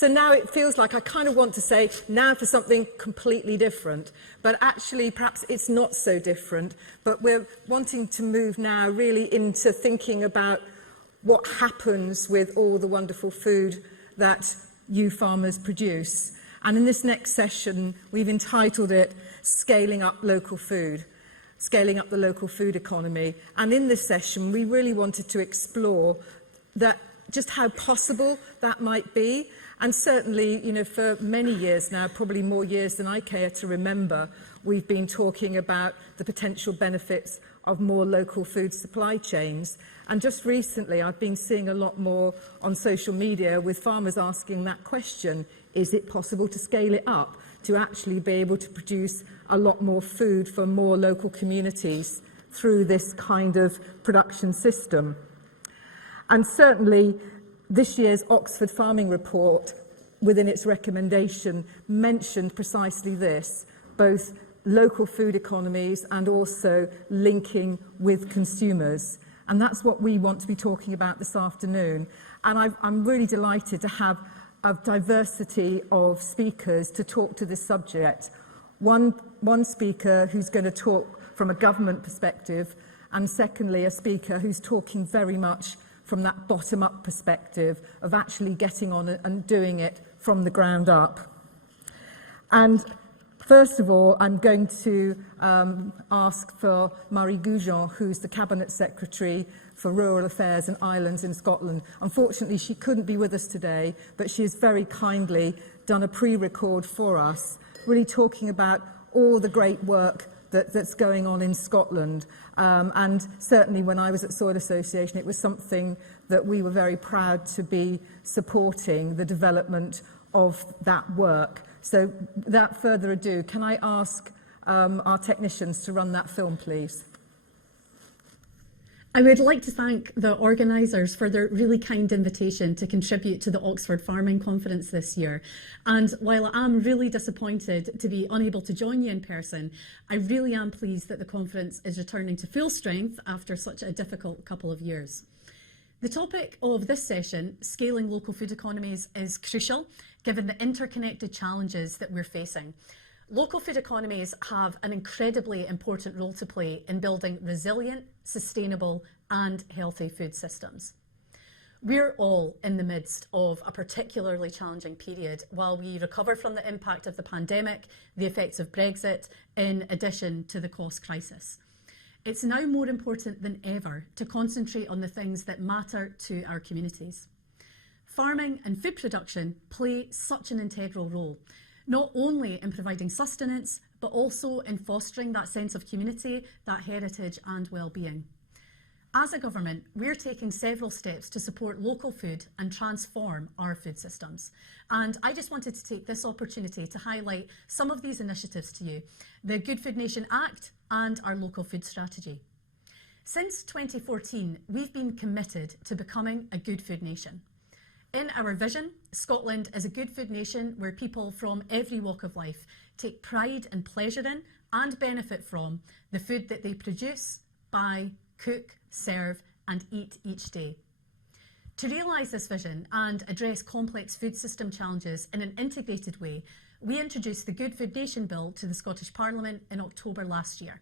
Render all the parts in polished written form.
So now it feels like I kind of want to say, now for something completely different. But actually, perhaps it's not so different. But we're wanting to move now really into thinking about what happens with all the wonderful food that you farmers produce. And in this next session, we've entitled it Scaling Up Local Food, Scaling Up the Local Food Economy. And in this session, we really wanted to explore that, just how possible that might be. And certainly, you know, for many years now, probably more years than I care to remember, we've been talking about the potential benefits of more local food supply chains. And just recently, I've been seeing a lot more on social media with farmers asking that question: is it possible to scale it up, to actually be able to produce a lot more food for more local communities through this kind of production system? And certainly, this year's Oxford Farming Report, within its recommendation, mentioned precisely this, both local food economies and also linking with consumers. And that's what we want to be talking about this afternoon. And I'm really delighted to have a diversity of speakers to talk to this subject. One speaker who's going to talk from a government perspective, and secondly, a speaker who's talking very much from that bottom-up perspective of actually getting on and doing it from the ground up. And first of all, I'm going to ask for Mairi Gougeon, who's the Cabinet Secretary for Rural Affairs and Islands in Scotland. Unfortunately, she couldn't be with us today, but she has very kindly done a pre-record for us, really talking about all the great work that's going on in Scotland. And certainly when I was at Soil Association, it was something that we were very proud to be supporting, the development of that work. So without further ado, can I ask our technicians to run that film, please? I would like to thank the organisers for their really kind invitation to contribute to the Oxford Farming Conference this year. And while I am really disappointed to be unable to join you in person, I really am pleased that the conference is returning to full strength after such a difficult couple of years. The topic of this session, scaling local food economies, is crucial given the interconnected challenges that we're facing. Local food economies have an incredibly important role to play in building resilient, sustainable and healthy food systems. We're all in the midst of a particularly challenging period while we recover from the impact of the pandemic, the effects of Brexit, in addition to the cost crisis. It's now more important than ever to concentrate on the things that matter to our communities. Farming and food production play such an integral role, not only in providing sustenance, but also in fostering that sense of community, that heritage and well-being. As a government, we're taking several steps to support local food and transform our food systems. And I just wanted to take this opportunity to highlight some of these initiatives to you: the Good Food Nation Act and our local food strategy. Since 2014, we've been committed to becoming a good food nation. In our vision, Scotland is a good food nation where people from every walk of life take pride and pleasure in and benefit from the food that they produce, buy, cook, serve and eat each day. To realise this vision and address complex food system challenges in an integrated way, we introduced the Good Food Nation Bill to the Scottish Parliament in October last year.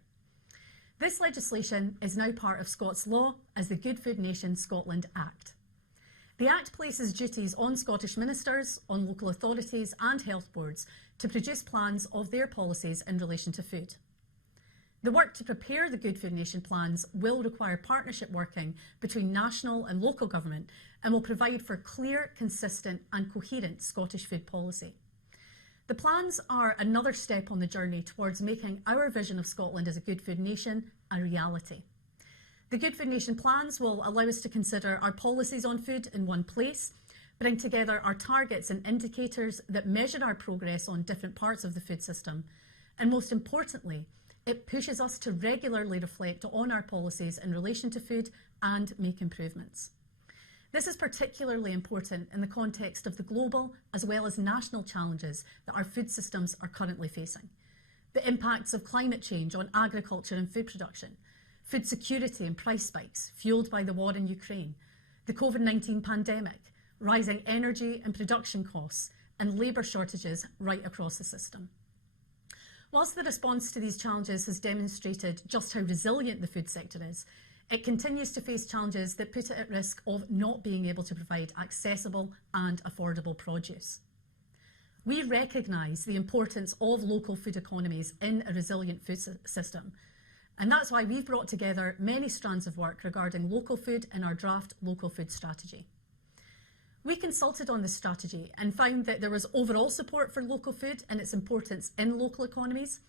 This legislation is now part of Scots law as the Good Food Nation Scotland Act. The Act places duties on Scottish ministers, on local authorities and health boards to produce plans of their policies in relation to food. The work to prepare the Good Food Nation plans will require partnership working between national and local government and will provide for clear, consistent and coherent Scottish food policy. The plans are another step on the journey towards making our vision of Scotland as a good food nation a reality. The Good Food Nation plans will allow us to consider our policies on food in one place, bring together our targets and indicators that measure our progress on different parts of the food system, and most importantly, it pushes us to regularly reflect on our policies in relation to food and make improvements. This is particularly important in the context of the global as well as national challenges that our food systems are currently facing. The impacts of climate change on agriculture and food production, food security and price spikes fueled by the war in Ukraine, the COVID-19 pandemic, rising energy and production costs, and labour shortages right across the system. Whilst the response to these challenges has demonstrated just how resilient the food sector is, it continues to face challenges that put it at risk of not being able to provide accessible and affordable produce. We recognise the importance of local food economies in a resilient food system, and that's why we've brought together many strands of work regarding local food in our draft local food strategy. We consulted on this strategy and found that there was overall support for local food and its importance in local economies,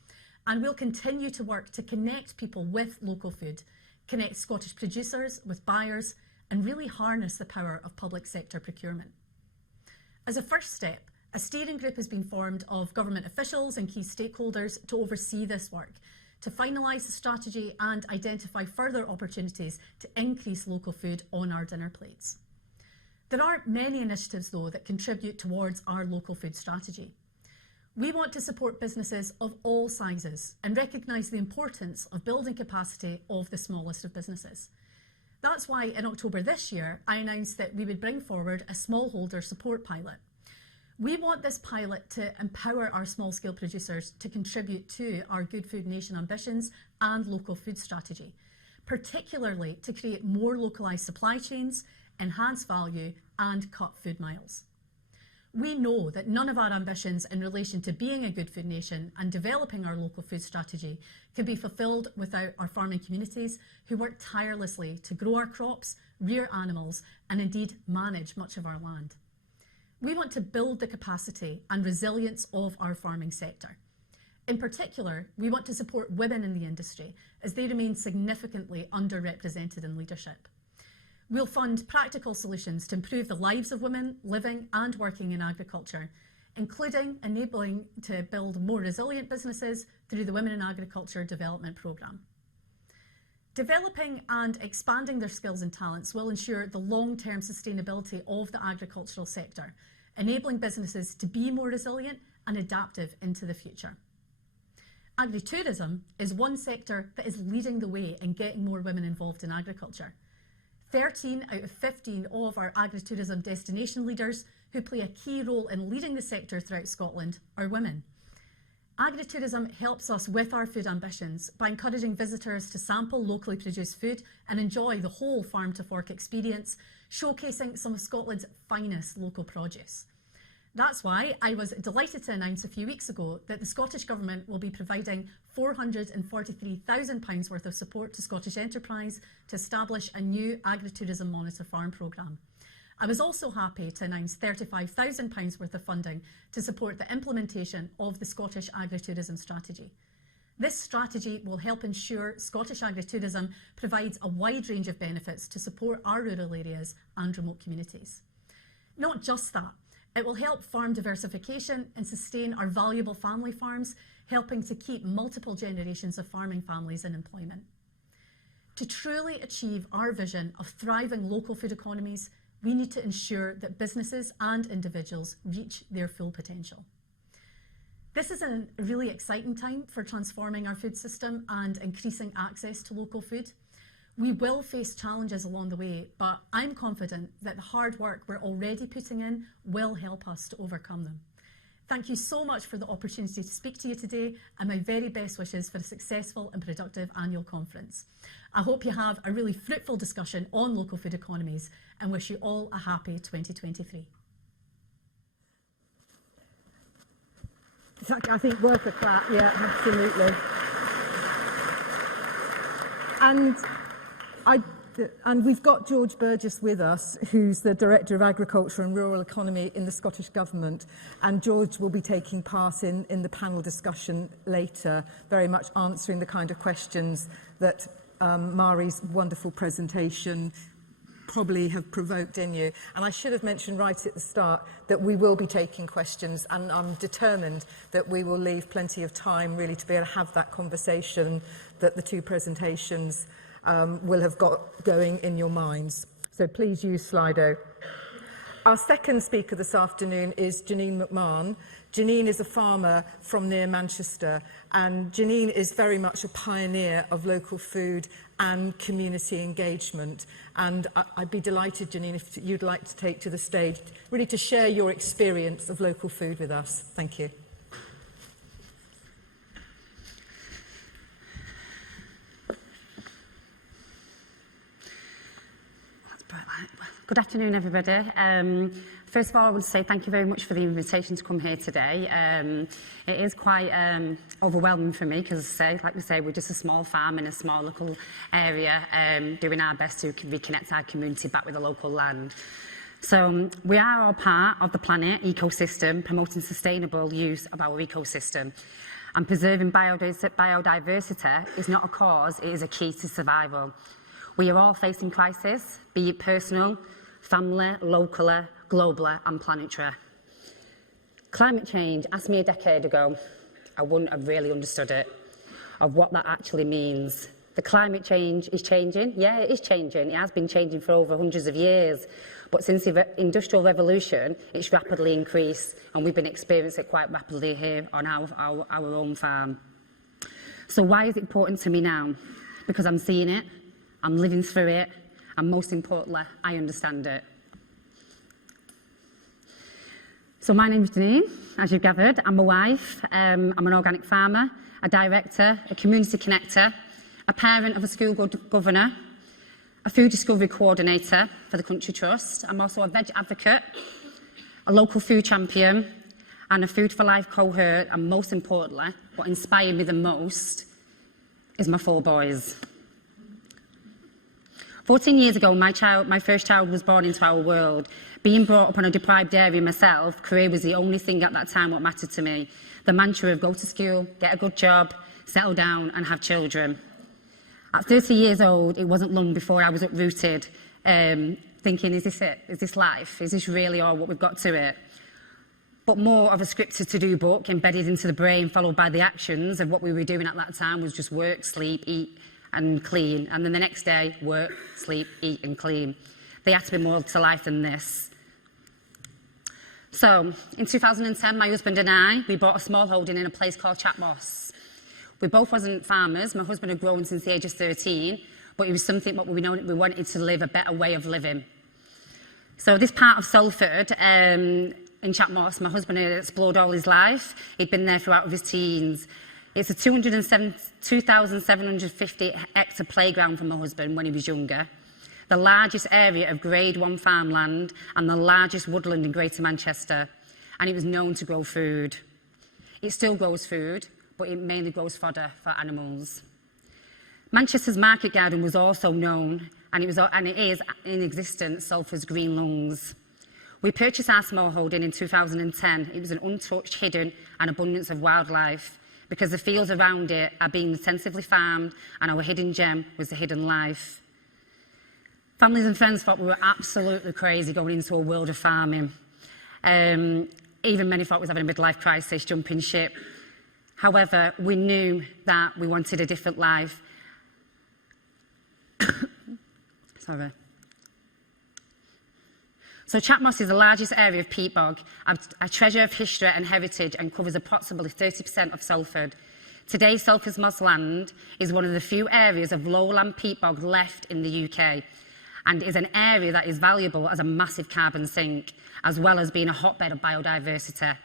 and we'll continue to work to connect people with local food, connect Scottish producers with buyers, and really harness the power of public sector procurement. As a first step, a steering group has been formed of government officials and key stakeholders to oversee this work, to finalise the strategy and identify further opportunities to increase local food on our dinner plates. There are many initiatives, though, that contribute towards our local food strategy. We want to support businesses of all sizes and recognise the importance of building capacity of the smallest of businesses. That's why in October this year, I announced that we would bring forward a smallholder support pilot. We want this pilot to empower our small-scale producers to contribute to our Good Food Nation ambitions and local food strategy, particularly to create more localised supply chains, enhance value and cut food miles. We know that none of our ambitions in relation to being a good food nation and developing our local food strategy can be fulfilled without our farming communities who work tirelessly to grow our crops, rear animals and indeed manage much of our land. We want to build the capacity and resilience of our farming sector. In particular, we want to support women in the industry as they remain significantly underrepresented in leadership. We'll fund practical solutions to improve the lives of women living and working in agriculture, including enabling to build more resilient businesses through the Women in Agriculture Development Programme. Developing and expanding their skills and talents will ensure the long-term sustainability of the agricultural sector, enabling businesses to be more resilient and adaptive into the future. Agritourism is one sector that is leading the way in getting more women involved in agriculture. 13 out of 15 of our agritourism destination leaders who play a key role in leading the sector throughout Scotland are women. Agritourism helps us with our food ambitions by encouraging visitors to sample locally produced food and enjoy the whole farm-to-fork experience, showcasing some of Scotland's finest local produce. That's why I was delighted to announce a few weeks ago that the Scottish Government will be providing £443,000 worth of support to Scottish Enterprise to establish a new agritourism monitor farm programme. I was also happy to announce £35,000 worth of funding to support the implementation of the Scottish Agritourism Strategy. This strategy will help ensure Scottish agritourism provides a wide range of benefits to support our rural areas and remote communities. Not just that, it will help farm diversification and sustain our valuable family farms, helping to keep multiple generations of farming families in employment. To truly achieve our vision of thriving local food economies, we need to ensure that businesses and individuals reach their full potential. This is a really exciting time for transforming our food system and increasing access to local food. We will face challenges along the way, but I'm confident that the hard work we're already putting in will help us to overcome them. Thank you so much for the opportunity to speak to you today, and my very best wishes for a successful and productive annual conference. I hope you have a really fruitful discussion on local food economies and wish you all a happy 2023. I think worth a clap, yeah, absolutely. And we've got George Burgess with us, who's the Director of Agriculture and Rural Economy in the Scottish Government. And George will be taking part in the panel discussion later, very much answering the kind of questions that Mairi's wonderful presentation probably have provoked in you. And I should have mentioned right at the start that we will be taking questions, and I'm determined that we will leave plenty of time really to be able to have that conversation that the two presentations will have got going in your minds. So please use Slido. Our second speaker this afternoon is Jannine McMahon. Jannine is a farmer from near Manchester, and Jannine is very much a pioneer of local food and community engagement. And I'd be delighted, Jannine, if you'd like to take to the stage, really to share your experience of local food with us. Thank you. Good afternoon, everybody. First of all, I want to say thank you very much for the invitation to come here today. It is quite overwhelming for me because, like we say, we're just a small farm in a small local area, doing our best to reconnect our community back with the local land. So we are all part of the planet ecosystem, promoting sustainable use of our ecosystem. And preserving biodiversity is not a cause, it is a key to survival. We are all facing crisis, be it personal, family, locally, globally and planetary. Climate change, asked me a decade ago, I wouldn't have really understood it, of what that actually means. The climate change is changing. Yeah, it is changing. It has been changing for over hundreds of years. But since the Industrial Revolution, it's rapidly increased, and we've been experiencing it quite rapidly here on our own farm. So why is it important to me now? Because I'm seeing it, I'm living through it, and most importantly, I understand it. So my name is Jannine, as you've gathered. I'm a wife, I'm an organic farmer, a director, a community connector, a parent of a school governor, a food discovery coordinator for the Country Trust. I'm also a veg advocate, a local food champion, and a Food for Life cohort, and most importantly, what inspired me the most is my 4 boys. 14 years ago, my first child was born into our world. Being brought up on a deprived area myself, career was the only thing at that time what mattered to me. The mantra of go to school, get a good job, settle down and have children. At 30 years old, it wasn't long before I was uprooted, thinking, is this it? Is this life? Is this really all what we've got to it? But more of a scripted to-do book embedded into the brain, followed by the actions of what we were doing at that time was just work, sleep, eat, and clean, and then the next day, work, sleep, eat and clean. There had to be more to life than this. So, in 2010, my husband and I, we bought a small holding in a place called Chatmoss. We both wasn't farmers. My husband had grown since the age of 13, but it was something what we wanted to live a better way of living. So this part of Salford, in Chatmoss, my husband had explored all his life. He'd been there throughout his teens. It's a 2,750 hectare playground for my husband when he was younger, the largest area of Grade 1 farmland and the largest woodland in Greater Manchester, and it was known to grow food. It still grows food, but it mainly grows fodder for animals. Manchester's market garden was also known, and it is in existence, Salford's Green Lungs. We purchased our small holding in 2010. It was an untouched, hidden and abundance of wildlife, because the fields around it are being intensively farmed, and our hidden gem was the hidden life. Families and friends thought we were absolutely crazy going into a world of farming. Even many thought we was having a midlife crisis, jumping ship. However, we knew that we wanted a different life. Sorry. So Chatmoss is the largest area of peat bog, a treasure of history and heritage, and covers approximately 30% of Salford. Today, Salford's mossland is one of the few areas of lowland peat bog left in the UK, and is an area that is valuable as a massive carbon sink, as well as being a hotbed of biodiversity.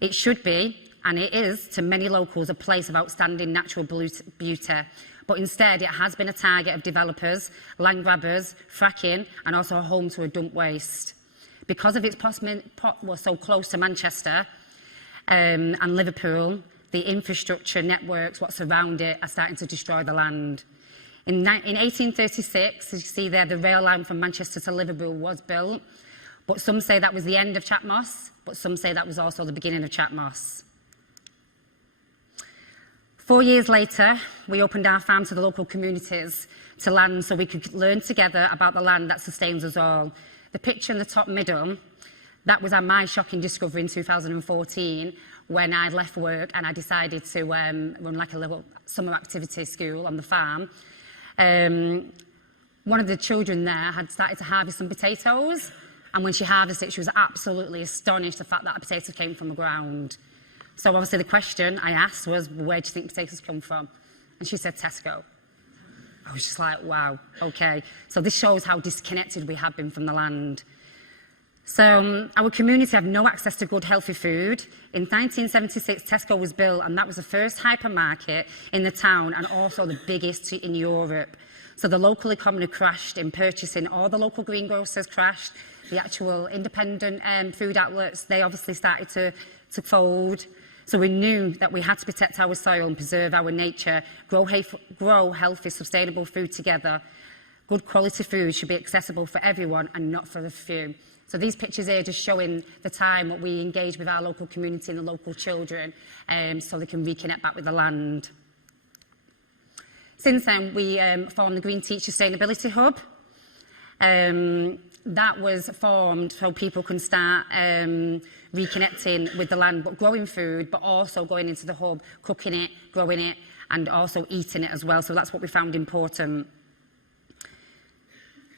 It should be, and it is, to many locals, a place of outstanding natural beauty, but instead it has been a target of developers, land grabbers, fracking, and also a home to a dump waste. Because of its proximity was so close to Manchester and Liverpool, the infrastructure networks what surround it are starting to destroy the land. In 1836, as you see there, the rail line from Manchester to Liverpool was built, but some say that was the end of Chatmoss, but some say that was also the beginning of Chatmoss. 4 years later, we opened our farm to the local communities to land so we could learn together about the land that sustains us all. The picture in the top middle, that was my shocking discovery in 2014 when I left work and I decided to run like a little summer activity school on the farm. One of the children there had started to harvest some potatoes, And when she harvested it, she was absolutely astonished the fact that a potato came from the ground. So obviously the question I asked was, where do you think potatoes come from? And she said, Tesco. I was just like, wow, okay. So this shows how disconnected we have been from the land. So our community have no access to good, healthy food. In 1976, Tesco was built, and that was the first hypermarket in the town and also the biggest in Europe. So the local economy crashed in purchasing. All the local greengrocers crashed. The actual independent food outlets, they obviously started to fold. So we knew that we had to protect our soil and preserve our nature, grow healthy, sustainable food together. Good quality food should be accessible for everyone and not for the few. So these pictures here just showing the time that we engage with our local community and the local children so they can reconnect back with the land. Since then, we formed the Green Teach Sustainability Hub. That was formed so people can start reconnecting with the land, but growing food, but also going into the hub, cooking it, growing it, and also eating it as well. So that's what we found important.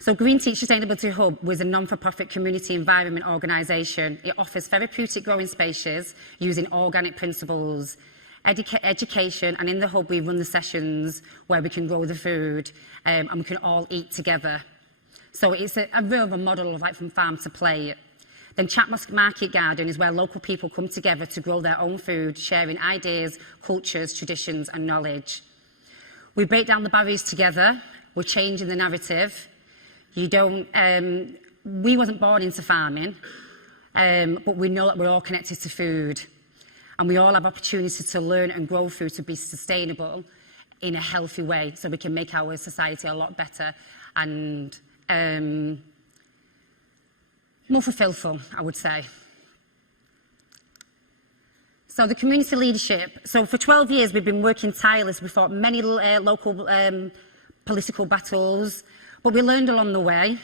So Green Teach Sustainability Hub was a non-for-profit community environment organisation. It offers therapeutic growing spaces using organic principles, education, and in the hub we run the sessions where we can grow the food and we can all eat together. So it's a real model of like from farm to plate. Then Chatmoss Market Garden is where local people come together to grow their own food, sharing ideas, cultures, traditions and knowledge. We break down the barriers together, we're changing the narrative. We wasn't born into farming, but we know that we're all connected to food. And we all have opportunity to learn and grow food to be sustainable in a healthy way so we can make our society a lot better and more fulfillful, I would say. So the community leadership. So for 12 years, we've been working tirelessly. We fought many local political battles, but we learned along the way.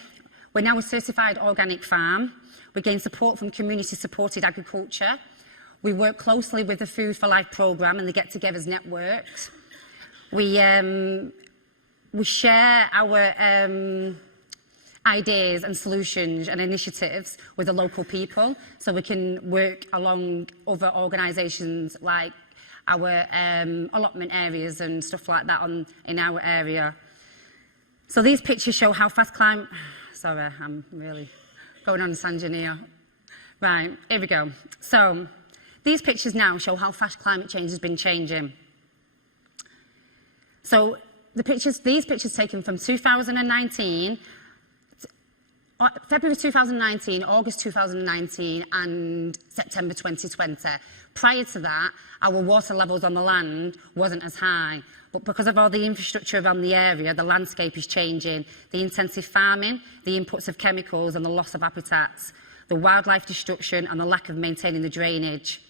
We're now a certified organic farm. We gain support from community-supported agriculture. We work closely with the Food for Life programme and the Get-togethers networks. We share our ideas and solutions and initiatives with the local people so we can work along other organisations like our allotment areas and stuff like that in our area. So these pictures show how fast climate... Sorry, I'm really going on a tangent here. Right, here we go. So these pictures now show how fast climate change has been changing. So these pictures taken from 2019, February 2019, August 2019 and September 2020. Prior to that, our water levels on the land wasn't as high, but because of all the infrastructure around the area, the landscape is changing. The intensive farming, the inputs of chemicals and the loss of habitats, the wildlife destruction and the lack of maintaining the drainage.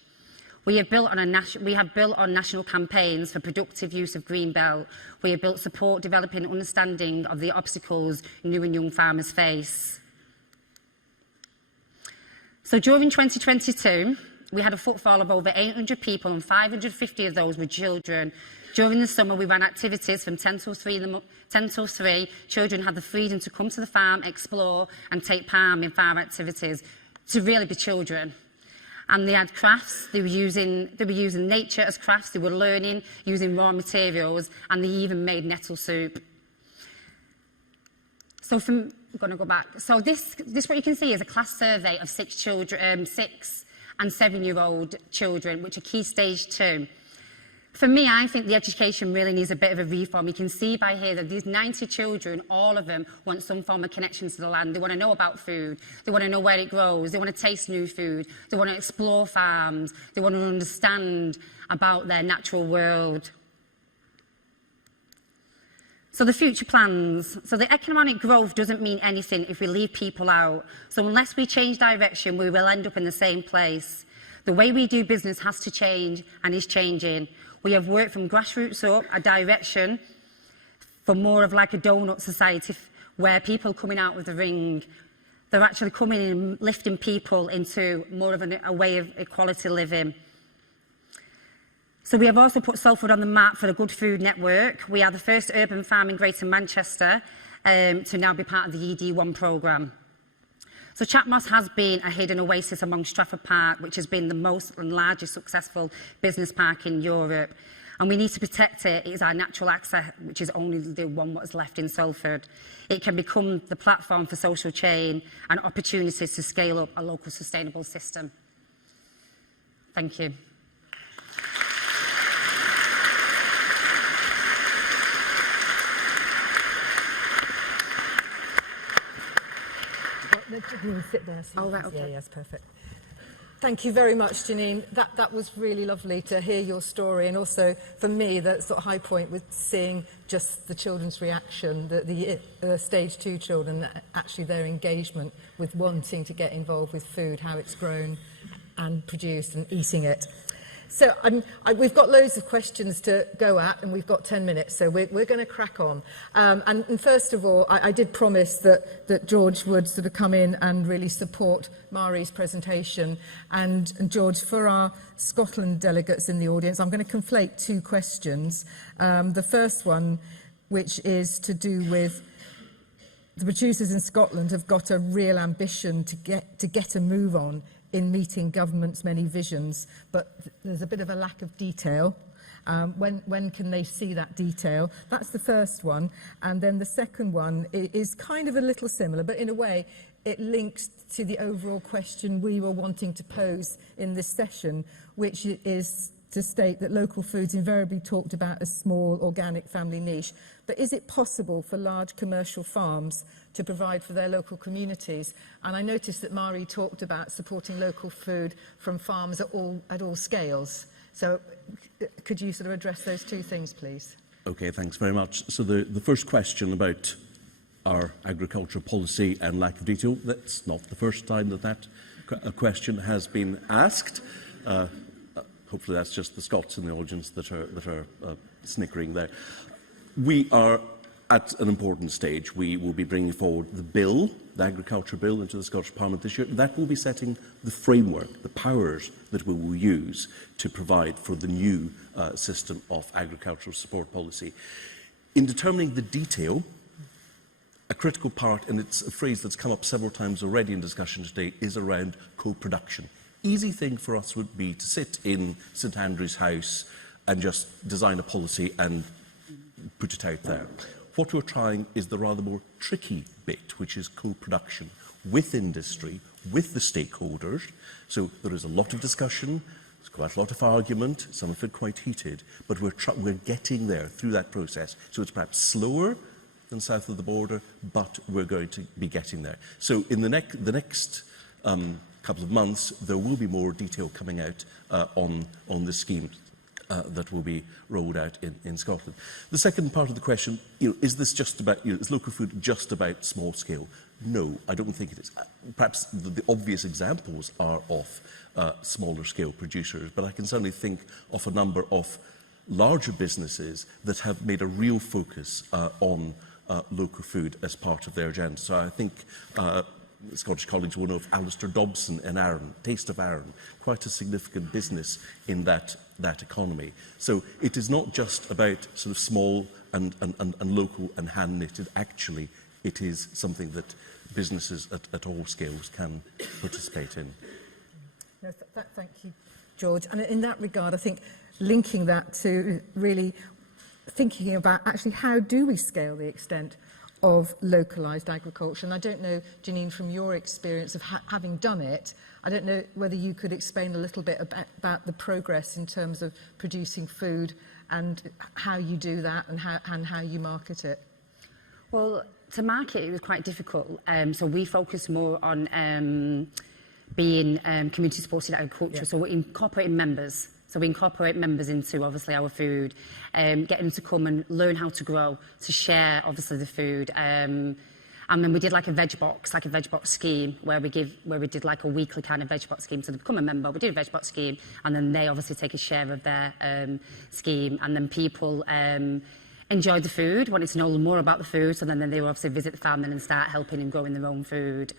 We have built on national campaigns for productive use of greenbelt. We have built support developing understanding of the obstacles new and young farmers face. So during 2022, we had a footfall of over 800 people and 550 of those were children. During the summer, we ran activities from 10 till 3. Children had the freedom to come to the farm, explore and take part in farm activities to really be children. And they had crafts, they were using nature as crafts, they were learning, using raw materials, and they even made nettle soup. So I'm going to go back. So this what you can see is a class survey of 6 and 7-year-old children, which are key stage 2. For me, I think the education really needs a bit of a reform. You can see by here that these 90 children, all of them want some form of connection to the land. They want to know about food. They want to know where it grows. They want to taste new food. They want to explore farms. They want to understand about their natural world. So the future plans. So the economic growth doesn't mean anything if we leave people out. So unless we change direction, we will end up in the same place. The way we do business has to change and is changing. We have worked from grassroots up, a direction for more of like a donut society where people are coming out with the ring. They're actually coming in and lifting people into more of a way of equality living. So we have also put Salford on the map for the Good Food Network. We are the first urban farm in Greater Manchester to now be part of the ED1 programme. So Chatmoss has been a hidden oasis among Stratford Park, which has been the most and largest successful business park in Europe. And we need to protect it. It is our natural access, which is only the one what is left in Salford. It can become the platform for social change and opportunities to scale up a local sustainable system. Thank you. Sit there. Oh, right, okay. Yeah, yes, perfect. Thank you very much, Jannine. That was really lovely to hear your story, and also for me, the sort of high point was seeing just the children's reaction, the stage 2 children, actually their engagement with wanting to get involved with food, how it's grown and produced and eating it. So we've got loads of questions to go at, and we've got 10 minutes, so we're going to crack on. And first of all, I did promise that George would sort of come in and really support Mairi's presentation. And George, for our Scotland delegates in the audience, I'm going to conflate 2 questions. The first one, which is to do with the producers in Scotland have got a real ambition to get a move on in meeting government's many visions, but there's a bit of a lack of detail. When can they see that detail? That's the first one. And then the second one is kind of a little similar, but in a way it links to the overall question we were wanting to pose in this session, which is to state that local food's invariably talked about as small, organic, family niche. But is it possible for large commercial farms to provide for their local communities? And I noticed that Mairi talked about supporting local food from farms at all scales. So could you sort of address those 2 things, please? Okay, thanks very much. So the first question about our agriculture policy and lack of detail, that's not the first time that question has been asked. Hopefully that's just the Scots in the audience that are snickering there. We are at an important stage. We will be bringing forward the bill, the agriculture bill, into the Scottish Parliament this year. That will be setting the framework, the powers that we will use to provide for the new system of agricultural support policy. In determining the detail, a critical part, and it's a phrase that's come up several times already in discussion today, is around co-production. Easy thing for us would be to sit in St Andrew's House and just design a policy and put it out there. What we're trying is the rather more tricky bit, which is co-production with industry, with the stakeholders. So there is a lot of discussion, there's quite a lot of argument, some of it quite heated, but we're getting there through that process. So it's perhaps slower than south of the border, but we're going to be getting there. So in the next couple of months, there will be more detail coming out on the scheme that will be rolled out in Scotland. The second part of the question, is this just about, is local food just about small scale? No, I don't think it is. Perhaps the obvious examples are of smaller scale producers, but I can certainly think of a number of larger businesses that have made a real focus on local food as part of their agenda. So I think Scottish colleagues will know of Alistair Dobson in Arran, Taste of Arran, quite a significant business in that economy. So it is not just about sort of small and local and hand-knitted. Actually, it is something that businesses at all scales can participate in. No, thank you, George. And in that regard, I think linking that to really thinking about actually how do we scale the extent of localised agriculture. And I don't know, Jannine, from your experience of having done it, I don't know whether you could explain a little bit about the progress in terms of producing food and how you do that and how you market it. Well, to market it was quite difficult. So we focused more on being community supported agriculture. Yeah. So we're incorporating members. So we incorporate members into, obviously, our food, getting them to come and learn how to grow, to share, obviously, the food. And then we did like a veg box scheme, where we did like a weekly kind of veg box scheme. So they become a member, we did a veg box scheme, and then they obviously take a share of their scheme. And then people enjoyed the food, wanted to know more about the food, so then they would obviously visit the farm and start helping and growing their own food.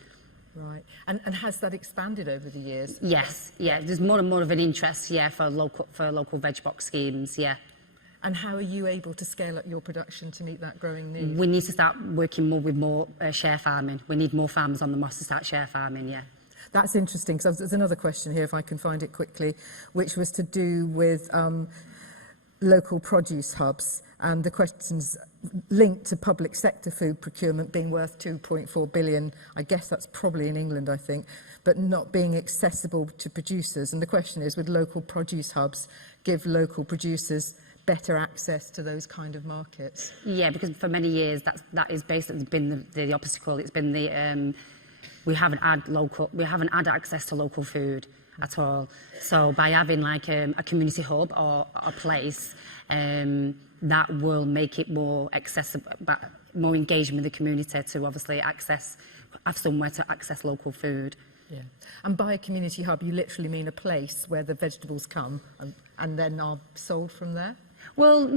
Right. And has that expanded over the years? Yes, yeah. There's more and more of an interest, yeah, for local veg box schemes, yeah. And how are you able to scale up your production to meet that growing need? We need to start working more with more share farming. We need more farmers on the Moss to start share farming, yeah. That's interesting, because there's another question here, if I can find it quickly, which was to do with local produce hubs, and the questions linked to public sector food procurement being worth 2.4 billion. I guess that's probably in England, I think, but not being accessible to producers. And the question is, would local produce hubs give local producers better access to those kind of markets? Yeah, because for many years that is basically been the obstacle. It's been the we haven't had access to local food at all. So by having like a community hub or a place, that will make it more accessible, but more engagement with the community to obviously have somewhere to access local food. Yeah. And by a community hub, you literally mean a place where the vegetables come and then are sold from there? Well,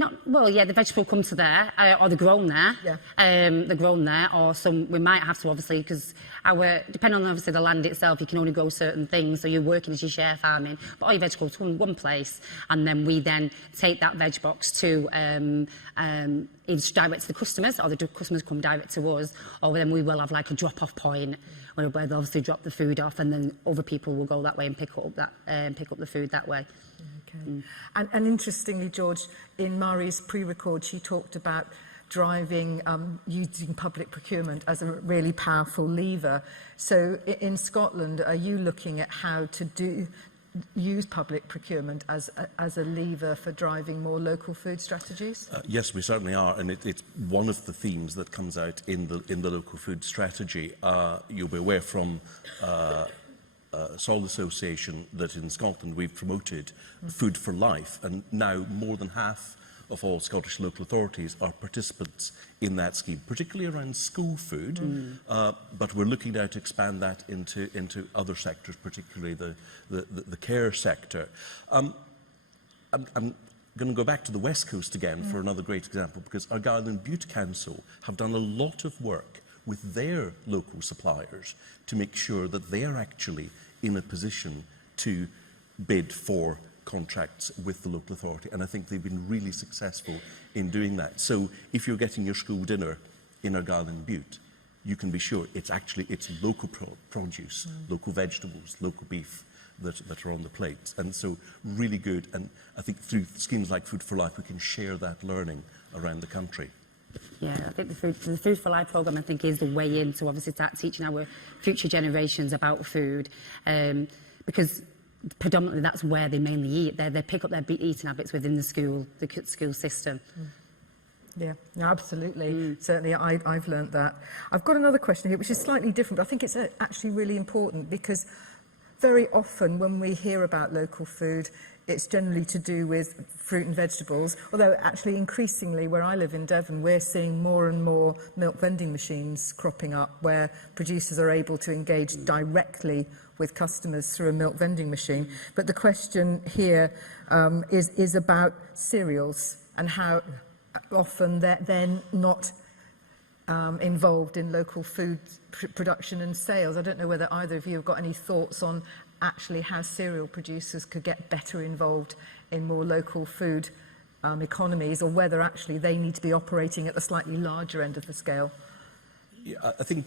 yeah, the vegetable come to there, or they're grown there. Yeah. They're grown there, or we might have to, obviously, because depending on obviously the land itself, you can only grow certain things, so you're working as your share farming, but all your vegetables come in one place, and then we then take that veg box to either direct to the customers, or the customers come direct to us, or then we will have like a drop-off point where they'll obviously drop the food off, and then other people will go that way and pick up the food that way. Okay. And interestingly, George, in Mairi's pre-record, she talked about driving, using public procurement as a really powerful lever. So in Scotland, are you looking at how to use public procurement as a lever for driving more local food strategies? Yes, we certainly are, and it's one of the themes that comes out in the local food strategy. You'll be aware from Soil Association that in Scotland we've promoted Food for Life, and now more than half of all Scottish local authorities are participants in that scheme, particularly around school food, but we're looking now to expand that into other sectors, particularly the care sector. I'm going to go back to the West Coast again for another great example, because Argyll and Bute Council have done a lot of work with their local suppliers to make sure that they are actually in a position to bid for contracts with the local authority, and I think they've been really successful in doing that. So if you're getting your school dinner in Argyll and Bute, you can be sure it's local produce, local vegetables, local beef that are on the plate, and so really good. And I think through schemes like Food for Life we can share that learning around the country. Yeah, I think the Food for Life programme, I think, is the way in to obviously start teaching our future generations about food, because predominantly that's where they mainly eat. They pick up their eating habits within the school system. Yeah, no, absolutely. Certainly, I've learnt that. I've got another question here, which is slightly different, but I think it's actually really important, because very often when we hear about local food, it's generally to do with fruit and vegetables, although actually increasingly where I live in Devon, we're seeing more and more milk vending machines cropping up where producers are able to engage directly with customers through a milk vending machine. But the question here is about cereals and how often they're not involved in local food production and sales. I don't know whether either of you have got any thoughts on actually how cereal producers could get better involved in more local food economies, or whether actually they need to be operating at the slightly larger end of the scale. Yeah, I think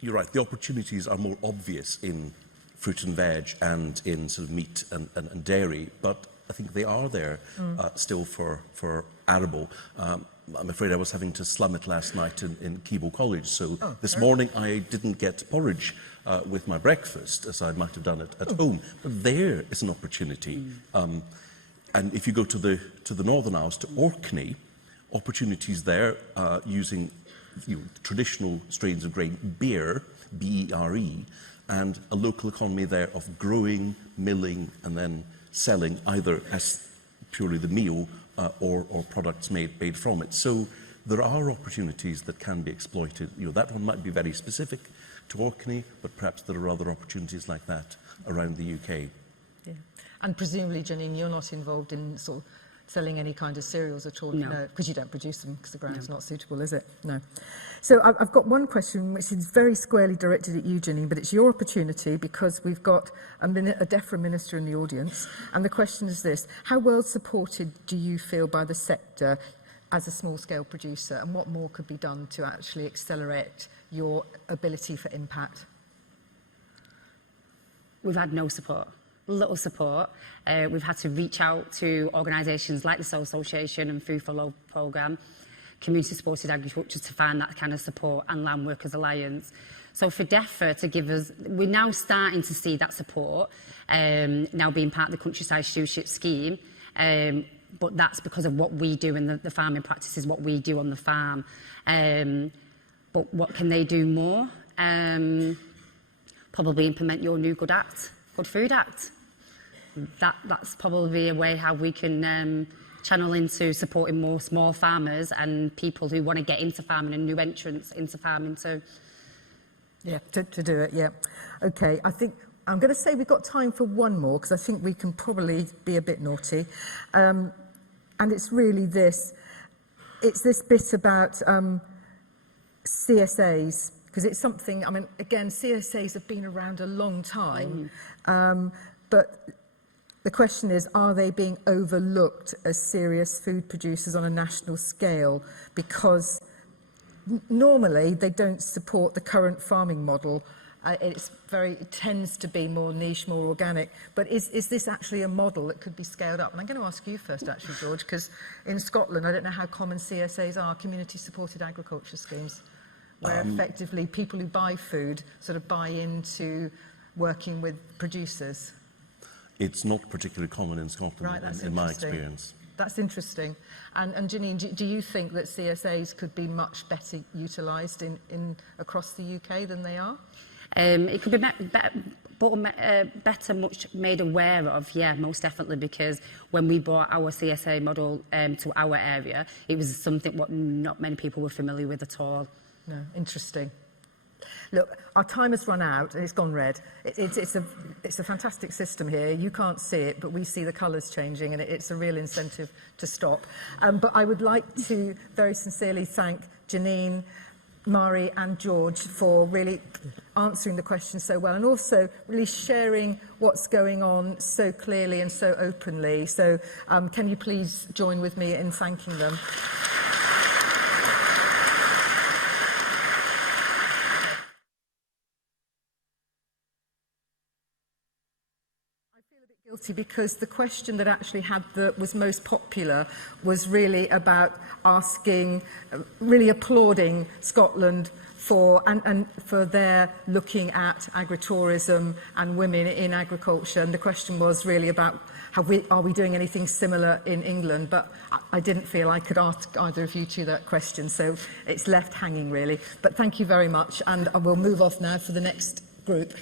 you're right. The opportunities are more obvious in fruit and veg and in sort of meat and dairy, but I think they are there still for arable. I'm afraid I was having to slum it last night in Keble College, so this morning I didn't get porridge with my breakfast, as I might have done it at home. But there is an opportunity. And if you go to the Northern Isles, to Orkney, opportunities there using traditional strains of grain, beer, B-E-R-E, and a local economy there of growing, milling, and then selling either as purely the meal or products made from it. So there are opportunities that can be exploited. That one might be very specific to Orkney, but perhaps there are other opportunities like that around the UK. Yeah. And presumably, Jannine, you're not involved in sort of selling any kind of cereals at all? No. Because you don't produce them because the ground's not suitable, is it? No. So I've got one question which is very squarely directed at you, Jannine, but it's your opportunity because we've got a DEFRA minister in the audience. And the question is this: how well supported do you feel by the sector as a small-scale producer, and what more could be done to actually accelerate your ability for impact? We've had no support. Little support. We've had to reach out to organisations like the Soul Association and Food for Low programme, Community Supported Agriculture, to find that kind of support, and Land Workers Alliance. So for DEFRA to give us, we're now starting to see that support, now being part of the Countryside Stewardship Scheme, but that's because of what we do and the farming practices, what we do on the farm. But what can they do more? Probably implement your new Good Food Act. That's probably a way how we can channel into supporting more small farmers and people who want to get into farming and new entrants into farming too. Yeah, to do it, yeah. Okay, I think I'm going to say we've got time for one more because I think we can probably be a bit naughty. And it's really this. It's this bit about CSAs, because it's something, I mean, again, CSAs have been around a long time, but the question is, are they being overlooked as serious food producers on a national scale? Because normally they don't support the current farming model. It tends to be more niche, more organic. But is this actually a model that could be scaled up? And I'm going to ask you first, actually, George, because in Scotland, I don't know how common CSAs are, community supported agriculture schemes, where effectively people who buy food sort of buy into working with producers. It's not particularly common in Scotland, Right, in my experience. That's interesting. And Jannine, do you think that CSAs could be much better utilised across the UK than they are? It could be better much made aware of, yeah, most definitely, because when we brought our CSA model to our area, it was something what not many people were familiar with at all. No, interesting. Look, our time has run out and it's gone red. It's a fantastic system here. You can't see it, but we see the colours changing, and it's a real incentive to stop. But I would like to very sincerely thank Jannine, Mairi and George for really answering the question so well, and also really sharing what's going on so clearly and so openly. So can you please join with me in thanking them? Guilty because the question that actually was most popular was really about asking, really applauding Scotland for their looking at agritourism and women in agriculture, and the question was really about are we doing anything similar in England? But I didn't feel I could ask either of you two that question, so it's left hanging really. But thank you very much, and I will move off now for the next group.